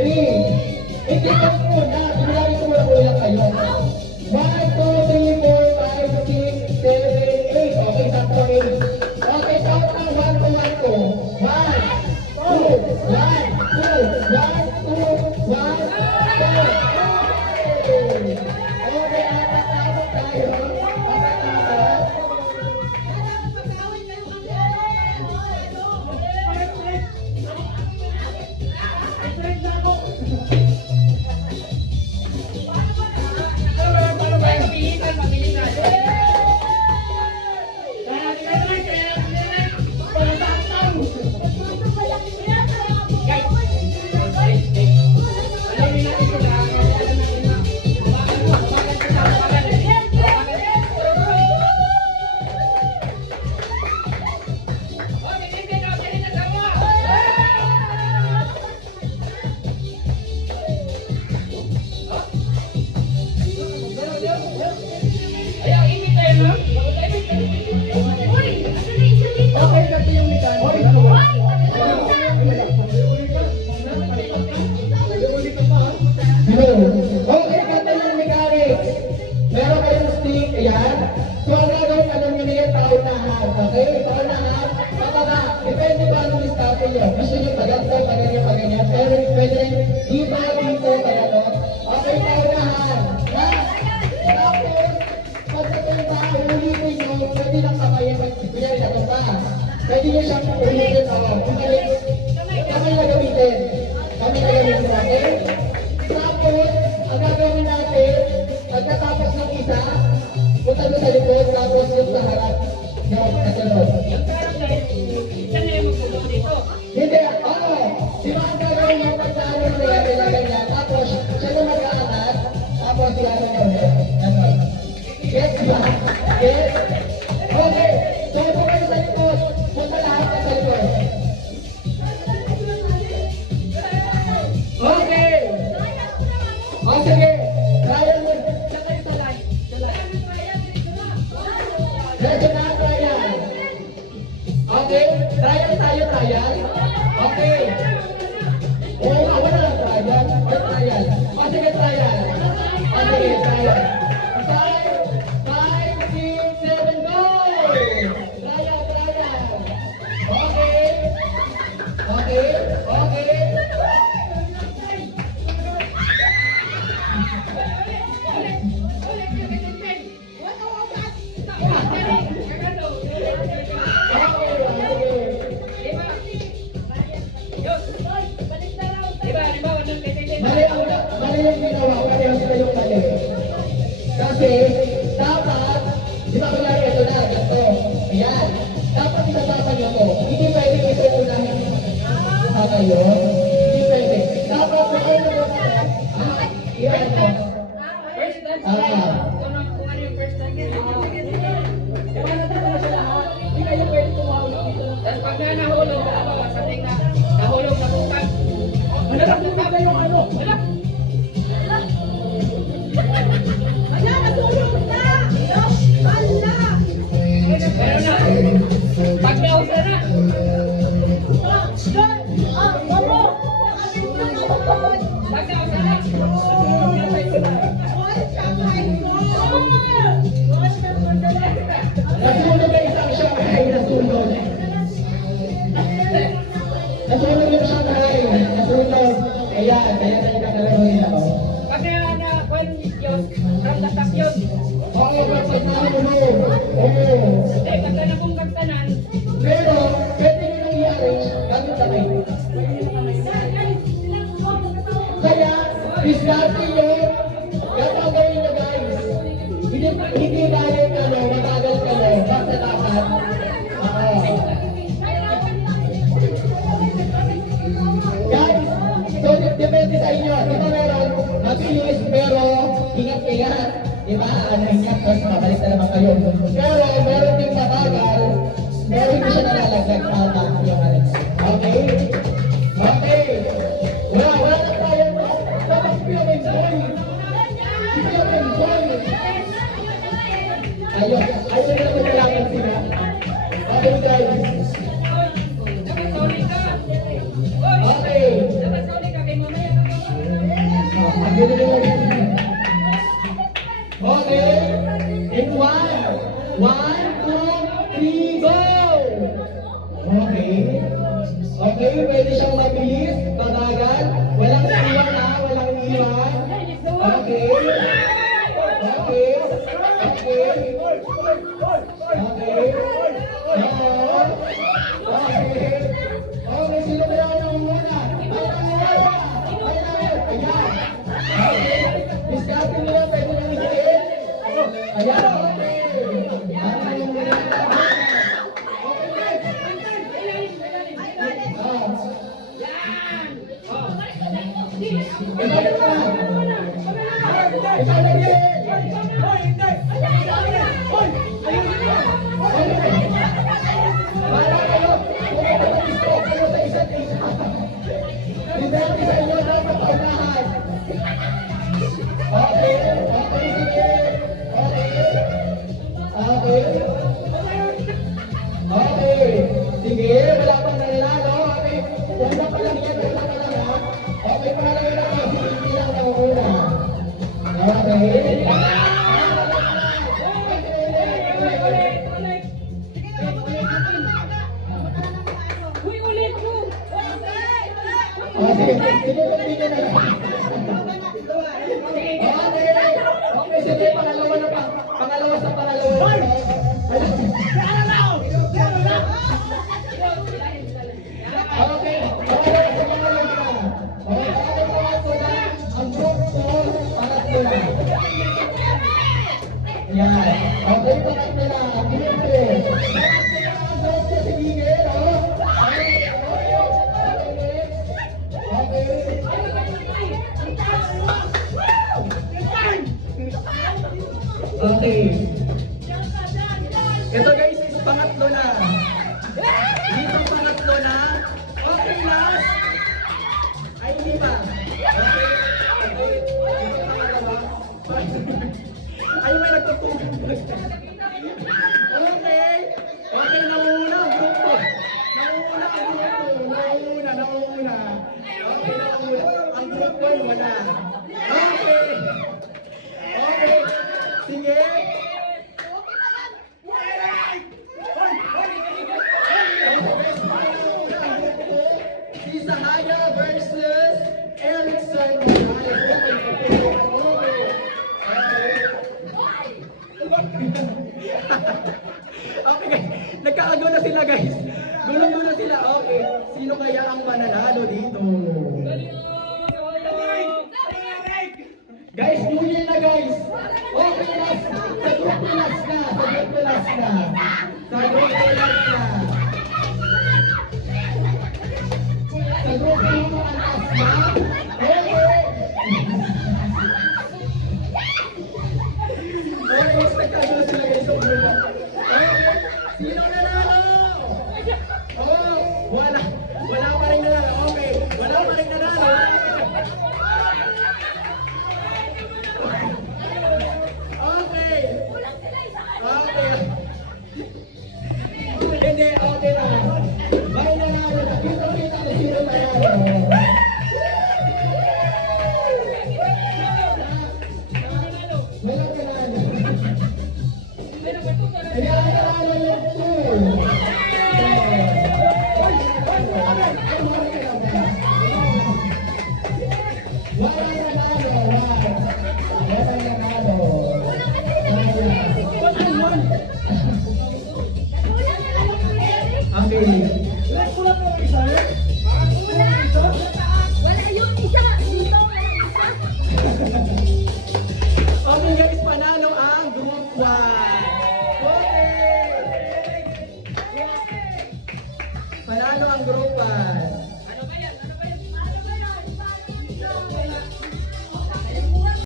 3. Hindi ko muna. Binilagay ko muna kulang kayo. 1, 2, 3, 4, 5, 6, 7, 8. Okay, sakto 8. Okay, count na. 1 to 1 to. 1, 2, 1, 2, 1, 2, 1, 2. Okay, apat tayo. Apat. Okay, kanta yung mechanic. Meron kayong stick, ayan. So, ang gagawin, alam nyo na yan, paunahan. Okay, paunahan, pababa. Depende ba anong istarte nyo. Gusto nyo paganto, paganyan. Pero pwede rin dito, pagano. Okay, paunahan. Tapos, pag sa kanta, ulitin nyo, pwede lang kamayin. Kunyari na ito pa. Pwede nyo siyang ulitin. Kamay na gamitin. Kamay na gamitin, okay? Tapos, ang gagawin natin, pagkatapos ng isa, punta doon sa likod, tapos yung sa harap. Yung kasunod. Hindi, oo. Di ba ang gagawin niya, pagkano niya, ilagay niya, tapos siya na mag-aanat, tapos ilagay niya ulit. Ganon. Yes ba? Yes? Okay. So, ito kayo sa likod. Punta lahat ka sa likod. Okay. O sige, trial mo. Medyo na trial. Okay, trial tayo, trial. Okay. O, ako na lang trial. O, trial. O sige, trial. O sige, trial. 5, 6, 7, go! Trial. Okay. Okay. Mali yung ginawa, parehas kayong mali. Kasi, dapat, di ba kunyari ito na, ganito. Ayan. Dapat isasama nyo to. Hindi pwede ito unahin. Sa kayo. Hindi pwede. Dapat, kung kayo na ba iyan ito. Pag na nahulog, sabi nga, nahulog na bukas. Wala lang bukas yung ano. Wala. Wala, natulog na. Wala. Meron na. Pag nausa na. Pag nausa na. Nasunod na isang Shanghai, nasunod. Nasunod yung Shanghai, nasunod. Ayan, kaya tayo kakalaruin ako. Pag na yun, from the top yun. Oo, kapag nahulog. Oo. Pagka na kong kagtanan. Pero, pwede nyo nang i-arrange gamit na kayo. Kaya, diskarte nyo, gagawin nyo guys. Hindi dahil matagal kayo, basta dapat. Guys, so depende sa inyo. Ito meron, mabilis pero ingat-ingat. Diba? Ano ingat, tapos mabalik na naman kayo. Pero meron din mabagal, meron din siya nalalaglag tama yung ano. Okay? Okay. Wala na tayo. Dapat enjoy. Enjoy. Ayun na nagkalaman sila. Okay guys. Okay. Dapat sauli ka kay mamaya. Ikaw na ba? Ikaw na rin! Para kayo, gusto kayo sa isa't isa. Depende sa inyo na magpaunahan. Okay, okay, sige. Okay. Okay. Sige, wala pang nanalo. Okay. Una pa lang yan, una pa lang ha. Okay, pangalawa na ako. Hindi lang na una. Okay. Oh, sige, sige, continue na lang. Okay, sige, pangalawa na pa. Pangalawa sa pangalawa. Okay, pangalawa sa pangalawa na. Okay, pangatlo na. Ang group ko, pangatlo na. Yan. Okay, pangatlo na. Group ko. Ang group ko, sige, oh. Okay. Ito guys is pangatlo na. Dito pangatlo na. Okay, last. Ay, hindi pa. Okay. Okay. Ito pangalawa. Ay, may nagtutugod. Okay. Okay, nauna ang grupo. Nauna ang grupo. Nauna. Okay, nauna. Ang grupo, wala. Okay. Okay. Sige. Si Sahaya versus Erickson Morales. Okay guys, nagkakagulo na sila guys. Gulong-gulo sila. Okay, sino kaya ang mananalo dito? Guys, muli na guys. Okay, last. Sa group last na. Sa group last na. Sa group last na. Sa group last na. Okay. Okay, guys, nagkagulo sila guys. Okay, sino nanalo? Oh, wala. Wala pa rin nanalo. Okay, wala pa rin nanalo. Okay. Hindi, okay na. May nanalo na. Kita na sino nanalo. Walang nanalo. Hindi, ang nanalo yung two. Walang nanalo. Walang nanalo. Okay. Okay guys, panalo ang group 1.